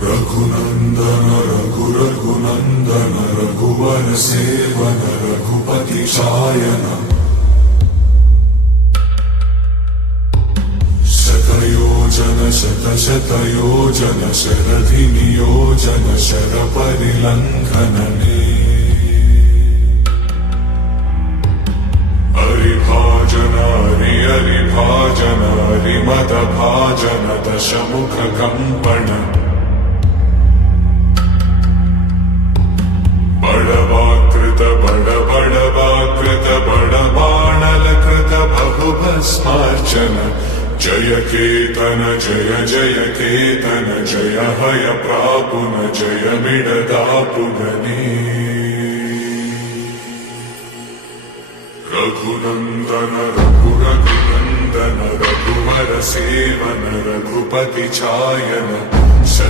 रघुनंदन रघुनंदन रघुवर सेवन रघुपति शायन शतयोजन शरधि नियोजन शर परिलंघनने हरिभाजन हरिभाजन हरिमद भाजन दशमुख कंपन बड़वाकृत बड़बाणलकृत बहुभस्मार्चन जय केतन जय केतन जय हय प्रापुन जय मिडदापुगने रघुनंदन रघुनंदन रघुवर सेवन रघुपति चायन